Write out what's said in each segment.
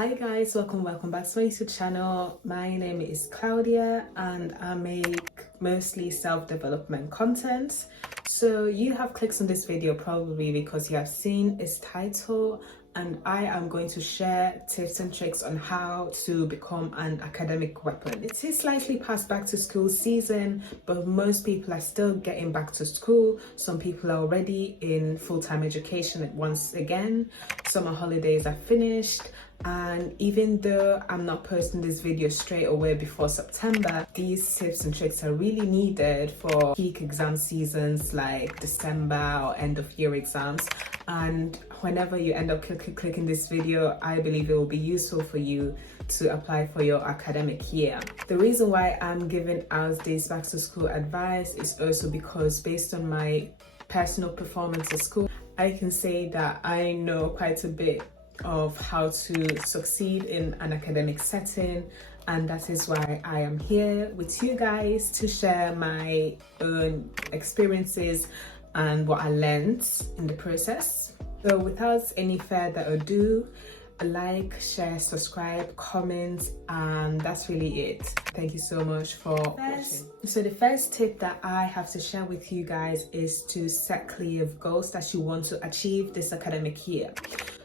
Hi guys, welcome back to my YouTube channel. My name is Claudia and I make mostly self-development content. So you have clicked on this video probably because you have seen its title, and I am going to share tips and tricks on how to become an academic weapon. It is slightly past back to school season, but most people are still getting back to school. Some people are already in full-time education once again. Summer holidays are finished, and even though I'm not posting this video straight away before September, these tips and tricks are really needed for peak exam seasons like December or end of year exams. And whenever you end up clicking this video, I believe it will be useful for you to apply for your academic year. The reason why I'm giving out this back to school advice is also because based on my personal performance at school, I can say that I know quite a bit of how to succeed in an academic setting, and that is why I am here with you guys to share my own experiences and what I learned in the process. So without any further ado, like, share, subscribe, comment, and that's really it. Thank you so much for watching. So the first tip that I have to share with you guys is to set clear goals that you want to achieve this academic year.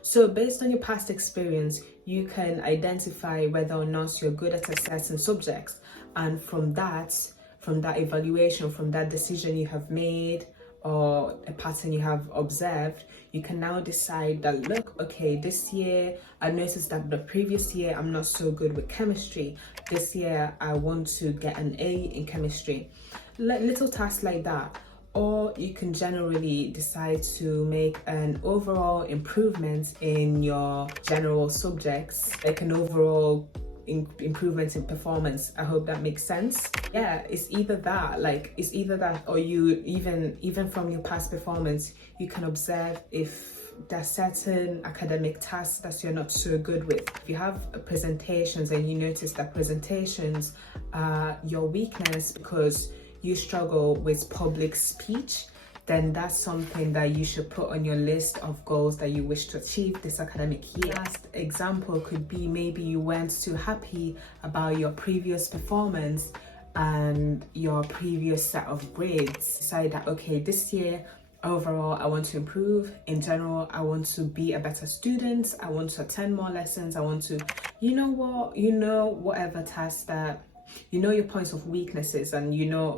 So based on your past experience, you can identify whether or not you're good at a certain subject, and from that evaluation, from that decision you have made or a pattern you have observed, you can now decide that, look, okay, this year I noticed that the previous year I'm not so good with chemistry. This year I want to get an A in chemistry. Little tasks like that. Or you can generally decide to make an overall improvement in your general subjects, like an overall improvement in performance. I hope that makes sense. Yeah, it's either that, or you even from your past performance, you can observe if there's certain academic tasks that you're not so good with. If you have presentations and you notice that presentations are your weakness because you struggle with public speech, then that's something that you should put on your list of goals that you wish to achieve this academic year. Last example could be maybe you weren't too happy about your previous performance and your previous set of grades. Decide that, okay, this year overall I want to improve. In general, I want to be a better student. I want to attend more lessons. I want to, whatever task that, your points of weaknesses, and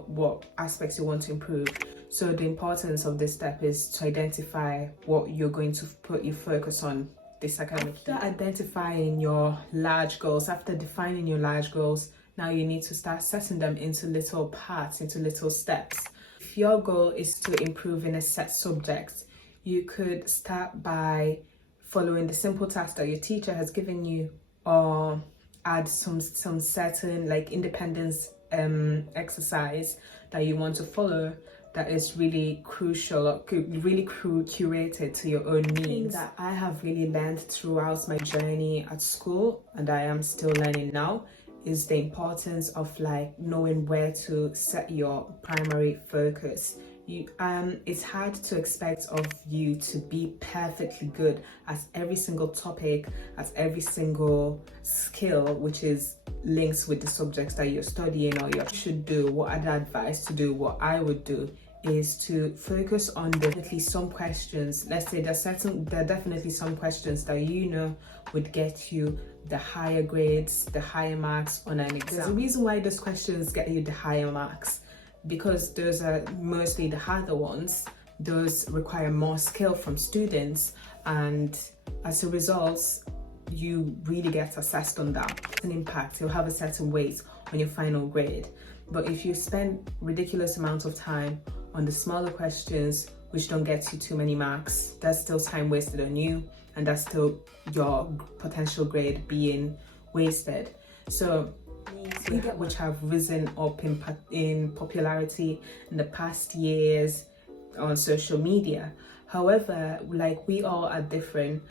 what aspects you want to improve. So the importance of this step is to identify what you're going to put your focus on this academic year. After identifying your large goals, after defining your large goals, now you need to start setting them into little parts, into little steps. If your goal is to improve in a set subject, you could start by following the simple task that your teacher has given you, or add some certain like independence exercise that you want to follow that is really crucial, really curated to your own needs. That I have really learned throughout my journey at school, and I am still learning now, is the importance of like knowing where to set your primary focus. It's hard to expect of you to be perfectly good at every single topic, at every single skill which is linked with the subjects that you're studying or you should do. What I'd advise to do, what I would do, is to focus on definitely some questions. Let's say there are definitely some questions that would get you the higher grades, the higher marks on an exam. There's a reason why those questions get you the higher marks, because those are mostly the harder ones. Those require more skill from students, and as a result, you really get assessed on that. An impact, you'll have a certain weight on your final grade. But if you spend ridiculous amounts of time on the smaller questions which don't get you too many marks, that's still time wasted on you, and that's still your potential grade being wasted. So which have risen up in popularity in the past years on social media. However, like, we all are different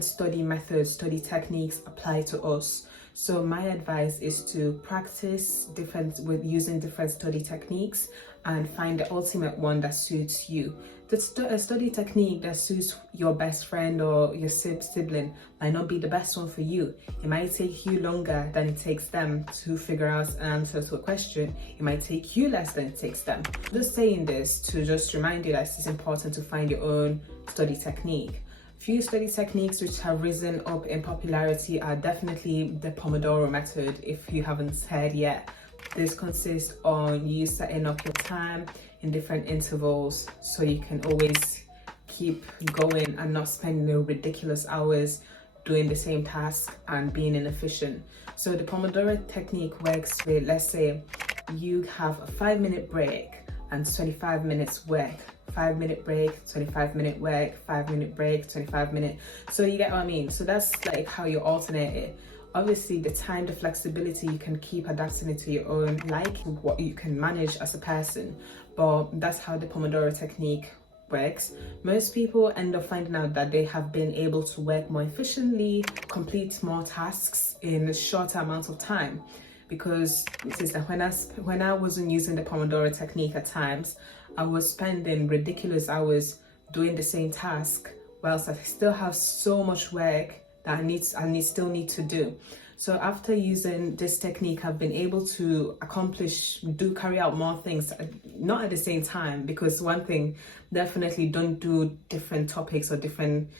study methods, study techniques apply to us. So my advice is to practice with using different study techniques and find the ultimate one that suits you. A study technique that suits your best friend or your sibling might not be the best one for you. It might take you longer than it takes them to figure out an answer to a question. It might take you less than it takes them. Just saying this to just remind you that it's important to find your own study technique. Few study techniques which have risen up in popularity are definitely the Pomodoro method, if you haven't heard yet. This consists on you setting up your time in different intervals so you can always keep going and not spending ridiculous hours doing the same task and being inefficient. So the Pomodoro technique works with, let's say you have a 5-minute break and 25 minutes work. 5-minute break, 25-minute work, 5-minute break, 25-minute. So you get what I mean? So that's like how you alternate it. Obviously, the time, the flexibility, you can keep adapting it to your own, like what you can manage as a person. But that's how the Pomodoro technique works. Most people end up finding out that they have been able to work more efficiently, complete more tasks in a shorter amount of time. Because it is that when I wasn't using the Pomodoro technique at times, I was spending ridiculous hours doing the same task, whilst I still have so much work that I still need to do. So after using this technique, I've been able to carry out more things, not at the same time, because one thing, definitely don't do different topics or different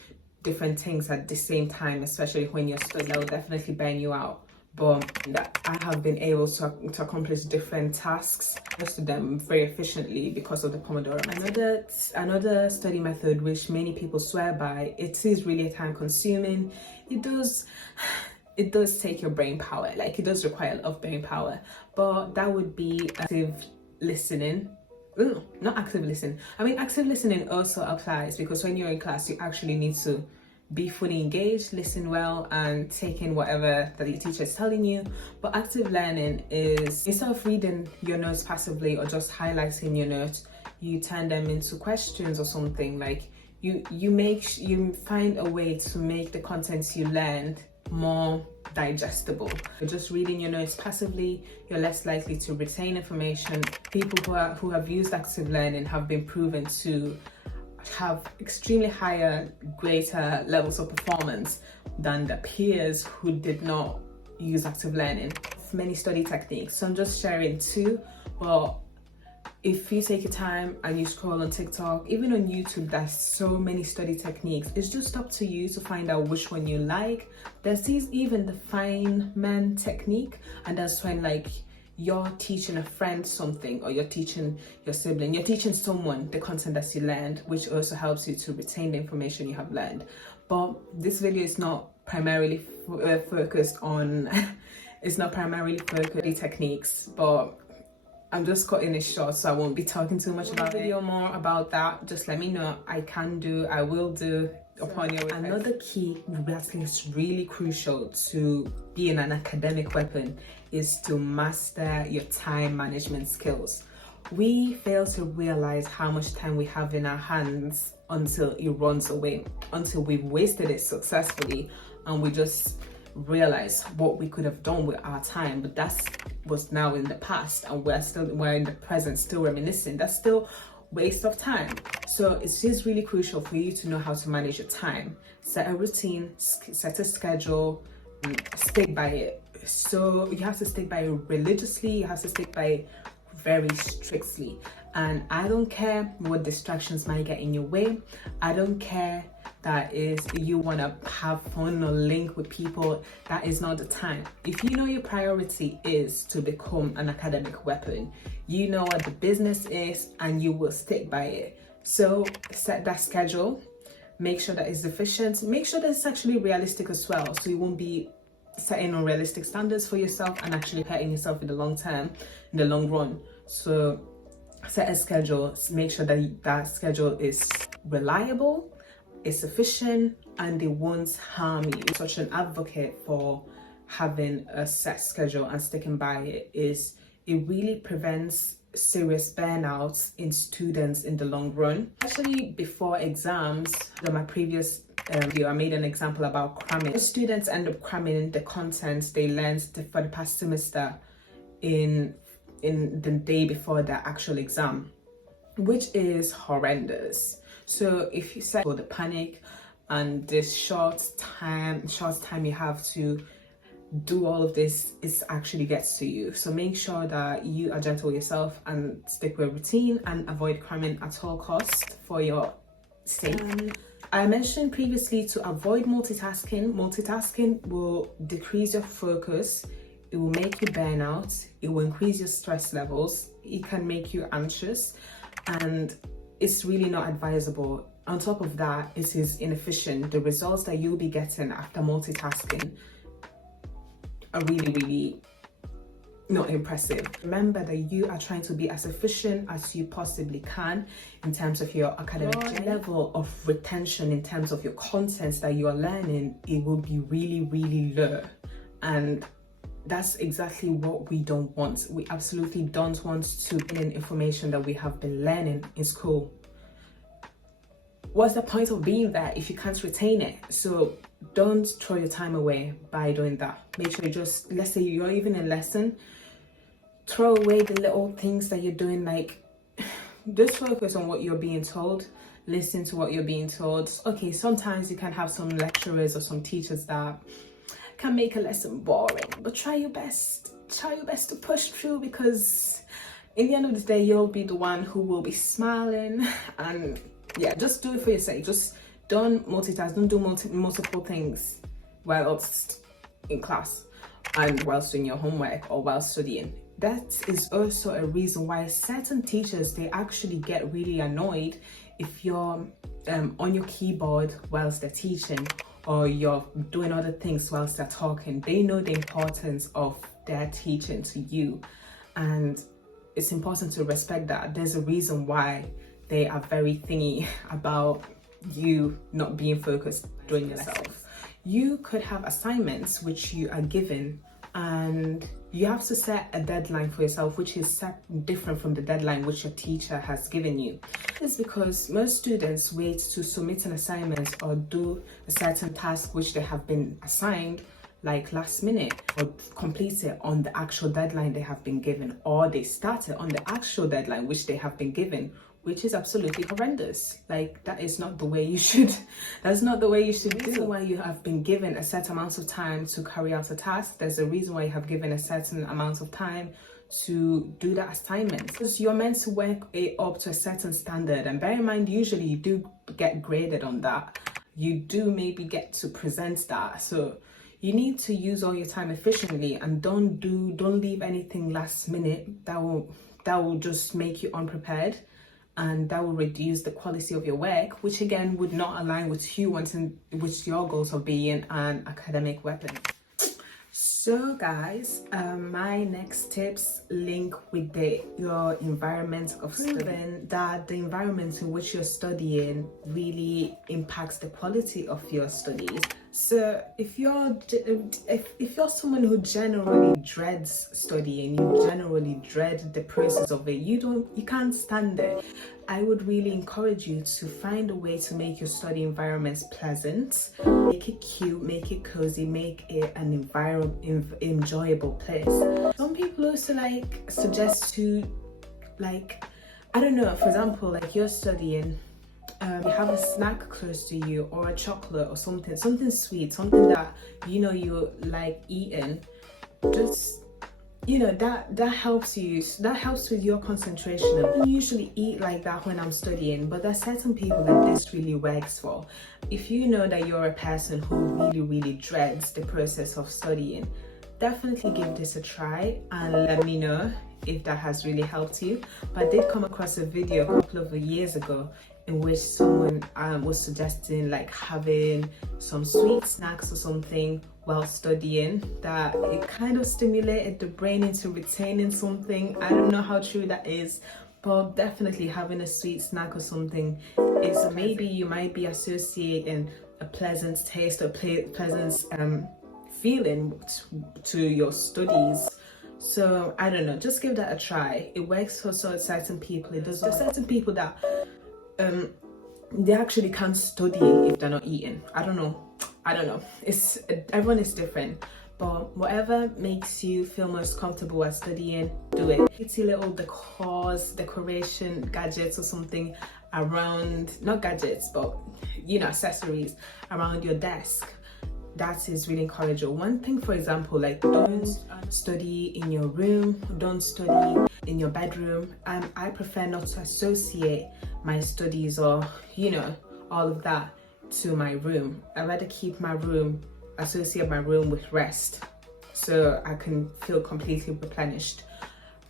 things at the same time, especially when you're studying. That will definitely burn you out. But that I have been able to accomplish different tasks, most of them very efficiently because of the Pomodoro method. Another study method which many people swear by, it is really time consuming. It does take your brain power, like it does require a lot of brain power, but that would be active listening. Not active listening. I mean, active listening also applies because when you're in class, you actually need to be fully engaged, listen well, and take in whatever that your teacher is telling you. But active learning is, instead of reading your notes passively or just highlighting your notes, you turn them into questions or something. Like you find a way to make the contents you learned more digestible. You're just reading your notes passively, you're less likely to retain information. People who have used active learning have been proven to have extremely higher, greater levels of performance than the peers who did not use active learning. Many study techniques, so I'm just sharing two, but if you take your time and you scroll on TikTok, even on YouTube, there's so many study techniques. It's just up to you to find out which one you like. There's even the Feynman technique, and that's when like you're teaching a friend something, or you're teaching your sibling, you're teaching someone the content that you learned, which also helps you to retain the information you have learned. But this video is not primarily focused on techniques, but I'm just cutting it short, so I won't be talking too much about it. Video more about that, just let me know. I will do upon your request. Another key that is really crucial to being an academic weapon is to master your time management skills. We fail to realize how much time we have in our hands until it runs away, until we've wasted it successfully, and we just realize what we could have done with our time. But that's what's now in the past, and we're in the present, still reminiscing. That's still waste of time. So it's just really crucial for you to know how to manage your time. Set a routine, set a schedule, stick by it. So you have to stick by it religiously, you have to stick by it very strictly. And I don't care what distractions might get in your way. I don't care that is you want to have fun or link with people. That is not the time. If you know your priority is to become an academic weapon, you know what the business is and you will stick by it. So set that schedule, make sure that it's efficient, make sure that it's actually realistic as well, so you won't be setting unrealistic standards for yourself and actually hurting yourself in the long term, in the long run. So set a schedule, make sure that that schedule is reliable, it's sufficient, and it won't harm you. Such an advocate for having a set schedule and sticking by it is it really prevents serious burnouts in students in the long run. Especially before exams, in my previous video I made an example about cramming. Most students end up cramming the content they learned for the past semester in in the day before the actual exam, which is horrendous. So if you set for the panic and this short time you have to do all of this, it actually gets to you. So make sure that you are gentle with yourself and stick with routine and avoid cramming at all costs for your sake. I mentioned previously to avoid multitasking. Multitasking will decrease your focus, it will make you burn out, it will increase your stress levels, it can make you anxious, and it's really not advisable. On top of that, it is inefficient. The results that you'll be getting after multitasking are really not impressive. Remember that you are trying to be as efficient as you possibly can in terms of your academic level of retention, in terms of your contents that you are learning. It will be really low, and that's exactly what we don't want. We absolutely don't want to gain information that we have been learning in school. What's the point of being there if you can't retain it? So don't throw your time away by doing that. Make sure you just, let's say you're even in lesson, throw away the little things that you're doing, like just focus on what you're being told, listen to what you're being told. Okay, sometimes you can have some lecturers or some teachers that can make a lesson boring, but try your best to push through, because in the end of the day, you'll be the one who will be smiling. And yeah, just do it for your sake. Just don't multitask, don't do multiple things whilst in class and whilst doing your homework or while studying. That is also a reason why certain teachers, they actually get really annoyed if you're on your keyboard whilst they're teaching, or you're doing other things whilst they're talking. They know the importance of their teaching to you, and it's important to respect that. There's a reason why they are very thingy about you not being focused during yourself. You could have assignments which you are given, and you have to set a deadline for yourself, which is different from the deadline which your teacher has given you. It's because most students wait to submit an assignment or do a certain task which they have been assigned, like last minute, or complete it on the actual deadline they have been given, or they start it on the actual deadline which they have been given, which is absolutely horrendous. Like, that is not the way you should, that's not the way you should do. Why you have been given a certain amount of time to carry out a task, there's a reason why you have given a certain amount of time to do that assignment, because you're meant to work it up to a certain standard. And bear in mind, usually you do get graded on that, you do maybe get to present that. So you need to use all your time efficiently, and don't leave anything last minute. That will just make you unprepared, and that will reduce the quality of your work, which again would not align with you wanting, with your goals of being an academic weapon. So guys, my next tips link with your environment of studying, that the environment in which you're studying really impacts the quality of your studies. So if you're someone who generally dreads studying, you generally dread the process of it, you can't stand it, I would really encourage you to find a way to make your study environments pleasant, make it cute, make it cozy, make it an enjoyable place. Some people also suggest to, I don't know, for example, you're studying, you have a snack close to you, or a chocolate or something sweet, something that you like eating. Just that helps with your concentration. I don't usually eat like that when I'm studying, but there's certain people that this really works for. If you know that you're a person who really dreads the process of studying, definitely give this a try and let me know if that has really helped you. But I did come across a video a couple of years ago in which someone was suggesting having some sweet snacks or something while studying, that it kind of stimulated the brain into retaining something. I don't know how true that is, but definitely having a sweet snack or something is, maybe you might be associating a pleasant taste or pleasant feeling to your studies. So I don't know, just give that a try. It works for certain people, it doesn't. There's certain people that they actually can't study if they're not eating. I don't know, everyone is different, But whatever makes you feel most comfortable while studying, do it. Pretty little decors, decoration, gadgets or something around, not gadgets, but you know, accessories around your desk. That is really encouraging. One thing, for example, like don't study in your room, don't study in your bedroom. I prefer not to associate my studies or, you know, all of that to my room. I rather keep my room, associate my room with rest, so I can feel completely replenished.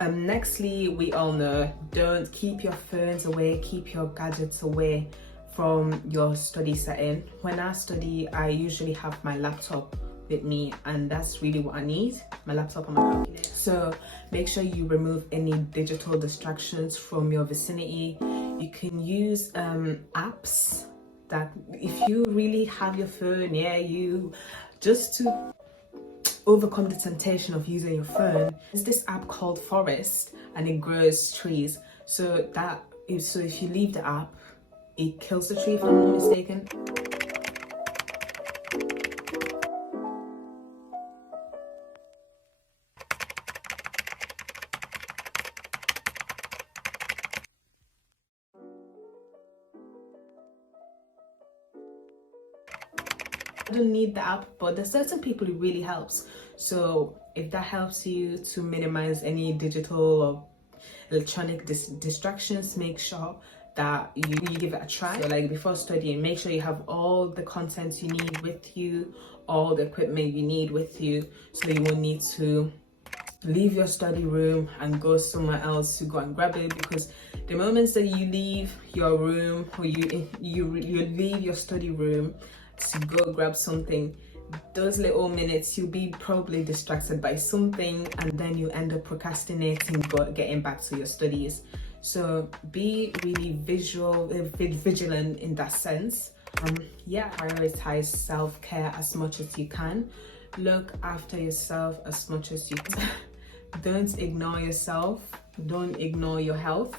Nextly, we all know, don't keep your phones away, keep your gadgets away from your study setting. When I study, I usually have my laptop with me, and that's really what I need, my laptop and my calculator. So make sure you remove any digital distractions from your vicinity. You can use apps that, if you really have your phone near you, just to overcome the temptation of using your phone. There's this app called Forest, and it grows trees. So if you leave the app, it kills the tree, if I'm not mistaken. I don't need the app, but there's certain people it really helps. So if that helps you to minimize any digital or electronic distractions, make sure that you give it a try. So like before studying, make sure you have all the content you need with you, all the equipment you need with you, so you won't need to leave your study room and go somewhere else to go and grab it, because the moments that you leave your room, or you leave your study room to go grab something, those little minutes you'll be probably distracted by something, and then you end up procrastinating getting back to your studies. So be really vigilant in that sense. Yeah, prioritize self-care as much as you can. Look after yourself as much as you can. Don't ignore yourself, don't ignore your health,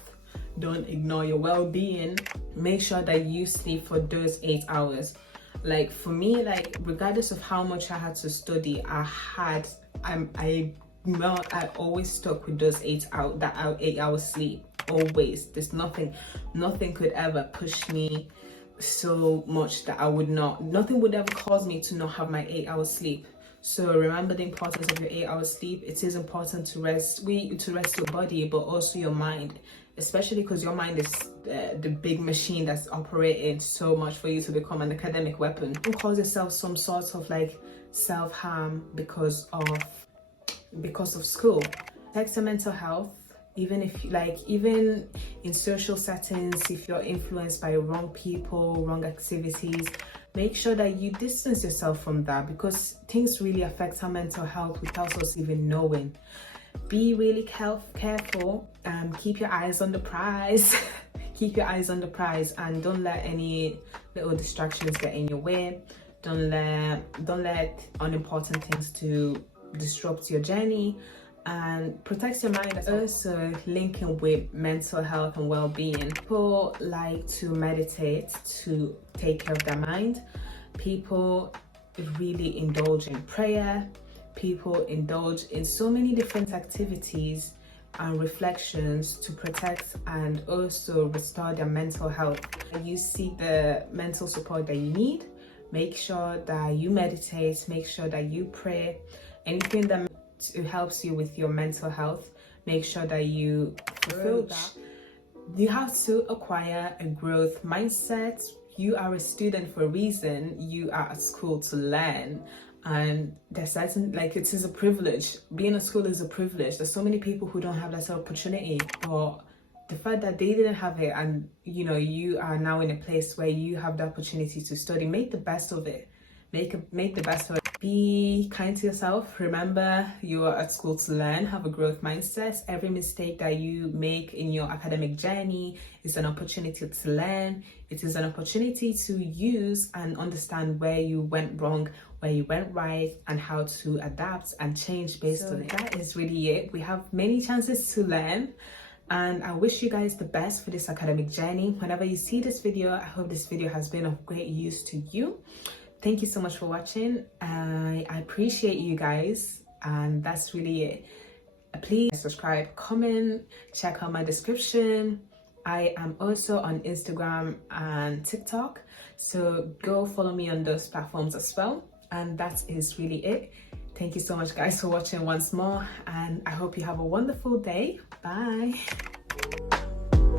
don't ignore your well-being. Make sure that you sleep for those 8 hours. Like for me, like regardless of how much I had to study, I always stuck with those 8 hours sleep. Always. There's nothing could ever push me so much that nothing would ever cause me to not have my 8 hours sleep. So remember the importance of your 8 hours sleep. It is important to rest your body, but also your mind, especially because your mind is the big machine that's operating so much for you to become an academic weapon. Don't cause yourself some sort of like self-harm because of school. Protect your mental health. Even in social settings, if you're influenced by wrong people, wrong activities, make sure that you distance yourself from that, because things really affect our mental health without us even knowing. Be really careful, keep your eyes on the prize. Keep your eyes on the prize, and don't let any little distractions get in your way. Don't let unimportant things to disrupt your journey. And protect your mind. Also linking with mental health and well-being. People like to meditate to take care of their mind. People really indulge in prayer. People indulge in so many different activities and reflections to protect and also restore their mental health. You seek the mental support that you need. Make sure that you meditate. Make sure that you pray. Anything that helps you with your mental health, make sure that you fulfill that. You have to acquire a growth mindset. You are a student for a reason. You are at school to learn, and there's certain, like, it is a privilege. Being at school is a privilege. There's so many people who don't have that opportunity, but the fact that they didn't have it, and you know, you are now in a place where you have the opportunity to study, make the best of it. Make the best of it. Be kind to yourself. Remember, you are at school to learn. Have a growth mindset. Every mistake that you make in your academic journey is an opportunity to learn. It is an opportunity to use and understand where you went wrong, where you went right, and how to adapt and change based on it. That is really it. We have many chances to learn, and I wish you guys the best for this academic journey. Whenever you see this video, I hope this video has been of great use to you. thank you so much for watching. I appreciate you guys, and that's really it. Please subscribe, comment, check out my description. I am also on Instagram and TikTok, so go follow me on those platforms as well. And that is really it. Thank you so much guys for watching once more, and I hope you have a wonderful day. Bye.